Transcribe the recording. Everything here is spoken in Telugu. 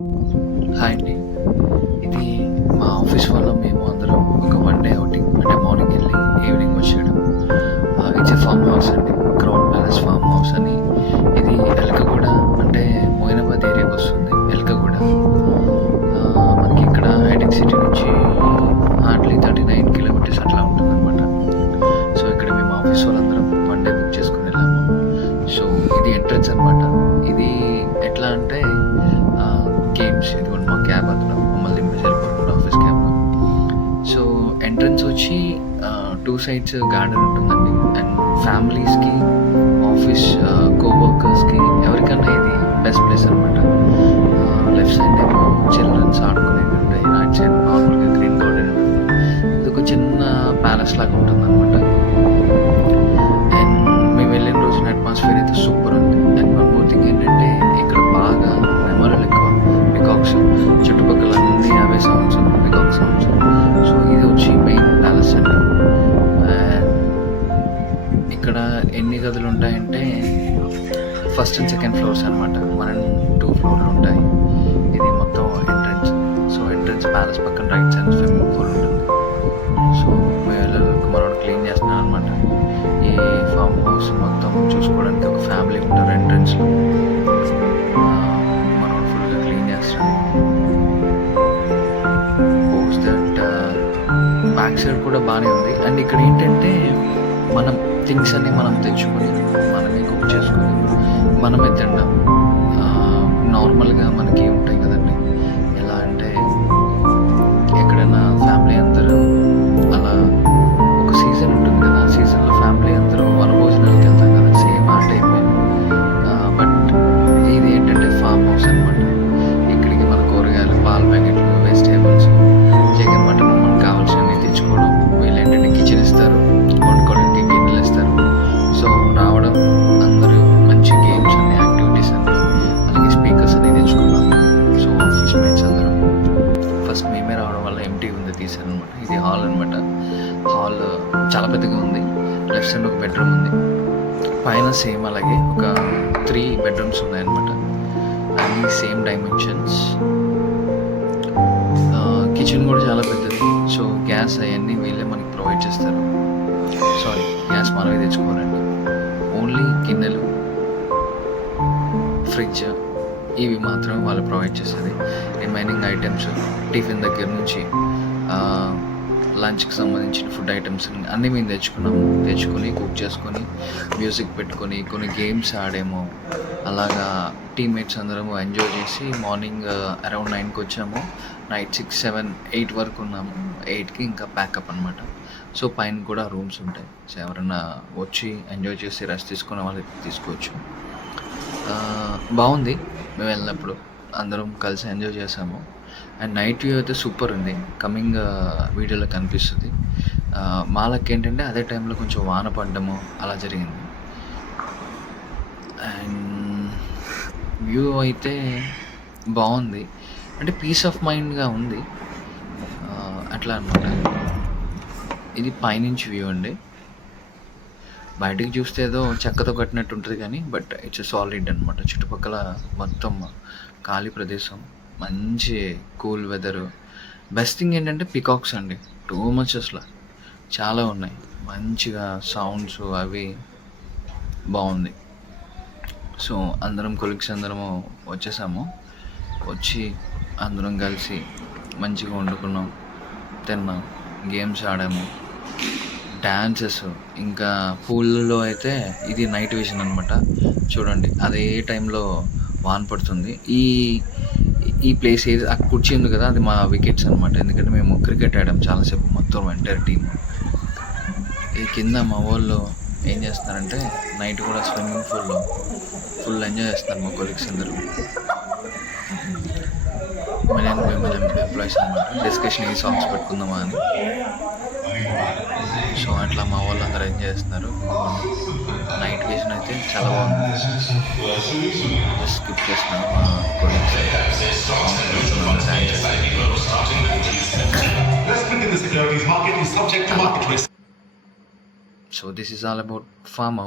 హాయ్ అండి. ఇది మా ఆఫీస్ వాళ్ళు మేము అందరం ఒక వన్ డే ఔటింగ్ అంటే మార్నింగ్ వెళ్ళి ఈవినింగ్ వచ్చేయడం. ఇట్స్ ఎ ఫార్మ్ హౌస్ అండి. క్రౌన్ ప్యాలెస్ ఫార్మ్ హౌస్ అని. ఇది ఎల్కగూడ అంటే మోయినాబాద్ ఏరియాకి వస్తుంది. ఎల్కగూడ మనకి ఇక్కడ హైటెక్ సిటీ నుంచి హార్డ్లీ 39 కిలోమీటర్స్ అట్లా ఉంటుందన్నమాట. సో ఇక్కడ మేము ఆఫీస్ వాళ్ళందరం వన్ డే బుక్ చేసుకుని వెళ్ళాము. సో ఇది ఎంట్రన్స్ అనమాట. ఇది ఎట్లా అంటే గేమ్స్ ఇది మా క్యాబ్ అతను మమ్మల్ని దింపేసారు ఆఫీస్ క్యాబ్. సో ఎంట్రన్స్ వచ్చి టూ సైడ్స్ గార్డెన్ ఉంటుందండి. అండ్ ఫ్యామిలీస్కి ఆఫీస్ కోవర్కర్స్కి ఎవరికన్నా ఇది బెస్ట్ ప్లేస్ అనమాట. లెఫ్ట్ సైడ్ ఏమో చిల్డ్రన్స్ ఆడుకునేది ఉంటాయి, రైట్ సైడ్ నార్మల్గా గ్రీన్ గార్డెన్ ఉంటుంది. ఇది ఒక చిన్న ప్యాలెస్ లాగా ఉంటుంది అనమాట. అండ్ మేము వెళ్ళిన రోజున అట్మాస్ఫియర్ అయితే సూపర్ ఉంది. అండ్ వన్ మోర్ థింగ్ ఏంటంటే ఇక్కడ బాగా నెమరులు ఎక్కువ, పికాక్స్ చుట్టుపక్కల అన్నీ అవే సౌండ్స్, పికాక్ సౌండ్స్. సో ఇది వచ్చి మెయిన్ ప్యాలెస్ అండి. ఇక్కడ ఎన్ని గదులు ఉంటాయంటే ఫస్ట్ అండ్ సెకండ్ ఫ్లోర్స్ అనమాట. 1 and 2 ఫ్లోర్లు ఉంటాయి. ఇది మొత్తం ఎంట్రన్స్. సో ఎంట్రన్స్ ప్యాలెస్ పక్కన రైట్ సైడ్ స్విమ్మింగ్ పూల్ ఉంటుంది. సో మేము వెళ్ళేందుకు మనం క్లీన్ చేస్తున్నాం అనమాట. ఈ ఫామ్ హౌస్ మొత్తం చూసుకోవడానికి ఒక ఫ్యామిలీ ఉంటారు ఎంట్రన్స్లో. మనం ఫుల్గా క్లీన్ చేస్తాం. పోస్ట్ దట్ బ్యాక్ సైడ్ కూడా బాగానే ఉంది. అండ్ ఇక్కడ ఏంటంటే మనం థింగ్స్ అన్నీ మనం తెచ్చుకొని మనమే కుక్ చేసుకొని మనమే తింటాం. నార్మల్గా మనకి ఉంటాయి కదండి, ఎలా అంటే ఎక్కడైనా ఫ్యామిలీ అందరూ అలా ఒక సీజన్ ఉంటుంది కదా, ఆ సీజన్లో ఫ్యామిలీ అందరూ వనభోజనాలకు వెళ్తాం కదా, సేమ్ ఆ టైమే. బట్ ఇది ఏంటంటే ఫామ్ హౌస్ అనమాట. ఇక్కడికి మన కూరగాయలు, పాల ప్యాకెట్లు, వెజిటేబుల్స్, చికెన్, మటన్ మనకు కావాల్సినవి తెచ్చుకోవడం. వీళ్ళు ఏంటంటే కిచెన్ ఇస్తారు, వండుకోవడానికి గిన్నెలు ఇస్తారు. సో రావడం, అందరూ మంచి గేమ్స్ అన్ని, యాక్టివిటీస్ అన్ని, అలాగే స్పీకర్స్ అన్ని తెచ్చుకున్నాం. సో ఆఫీస్ మేట్స్ అందరం ఫస్ట్ మేమే రావడం వల్ల ఎంటీ ఉంది తీసాను అనమాట. ఇది హాల్ అనమాట. హాల్ చాలా పెద్దగా ఉంది. లెఫ్ట్ సైడ్ ఒక బెడ్రూమ్ ఉంది, పైన సేమ్ అలాగే ఒక 3 బెడ్రూమ్స్ ఉన్నాయన్నమాట. అన్ని సేమ్ డైమెన్షన్స్. కిచెన్ కూడా చాలా పెద్దది. సో గ్యాస్ అవన్నీ వీళ్ళే మనకి ప్రొవైడ్ చేస్తారు. సారీ, గ్యాస్ మనమే తెచ్చుకోవాలండి. ఓన్లీ గిన్నెలు, ఫ్రిడ్జ్ ఇవి మాత్రమే వాళ్ళు ప్రొవైడ్ చేస్తుంది. రిమైనింగ్ ఐటమ్స్ టిఫిన్ దగ్గర నుంచి లంచ్కి సంబంధించిన ఫుడ్ ఐటమ్స్ అన్నీ మేము తెచ్చుకొని కుక్ చేసుకొని మ్యూజిక్ పెట్టుకొని కొన్ని గేమ్స్ ఆడాము. అలాగా టీమ్మేట్స్ అందరము ఎంజాయ్ చేసి మార్నింగ్ అరౌండ్ 9కి వచ్చాము. నైట్ 6, 7, 8 వరకు ఉన్నాము. 8కి ఇంకా ప్యాకప్ అనమాట. సో పైన కూడా రూమ్స్ ఉంటాయి. సో ఎవరైనా వచ్చి ఎంజాయ్ చేసి రెస్ట్ తీసుకునే వాళ్ళకి తీసుకోవచ్చు. బాగుంది. మేము వెళ్ళినప్పుడు అందరం కలిసి ఎంజాయ్ చేసాము. అండ్ నైట్ వ్యూ అయితే సూపర్ ఉంది. కమింగ్ వీడియోలో కనిపిస్తుంది. మాలకి ఏంటంటే అదే టైంలో కొంచెం వాన పడ్డము అలా జరిగింది. అండ్ వ్యూ అయితే బాగుంది, అంటే పీస్ ఆఫ్ మైండ్గా ఉంది అట్లా అనమాట. ఇది పైనుంచి వ్యూ అండి. బయటికి చూస్తే ఏదో చెక్కతో కట్టినట్టు ఉంటుంది కానీ బట్ ఇట్స్ సాలిడ్ అనమాట. చుట్టుపక్కల మొత్తం ఖాళీ ప్రదేశం, మంచి కూల్ వెదరు. బెస్ట్ థింగ్ ఏంటంటే పికాక్స్ అండి, టూ మచ్ అసలు చాలా ఉన్నాయి. మంచిగా సౌండ్స్ అవి బాగుంది. సో అందరం కొలీగ్స్ అందరము వచ్చేసాము. వచ్చి అందరం కలిసి మంచిగా వండుకున్నాం, తిన్నాం, గేమ్స్ ఆడాము, డ్యాన్సెస్. ఇంకా పూల్లో అయితే ఇది నైట్ విజన్ అనమాట. చూడండి అదే టైంలో వాన పడుతుంది. ఈ ప్లేస్ ఏది ఆ కుర్చీ ఉంది కదా, అది మా వికెట్స్ అనమాట. ఎందుకంటే మేము క్రికెట్ ఆడాం చాలాసేపు, మొత్తం ఎంటైర్ టీమ్. ఈ కింద మా వాళ్ళు ఏం చేస్తున్నారంటే నైట్ కూడా స్విమ్మింగ్ పూల్లో ఫుల్ ఎంజాయ్ చేస్తారు మా కొలీగ్స్ అందరూ. మేము ఎంప్లాయీస్ అనమాట. డిస్కషన్ ఏ సాంగ్స్ పెట్టుకుందామా అని. సో అట్లా మా వాళ్ళు అందరూ ఎంజాయ్ చేస్తున్నారు. నైట్ విజన్ అయితే చాలా బాగుంది. స్కిప్ చేస్తున్నాను మా colleagues. So this is all about farm house.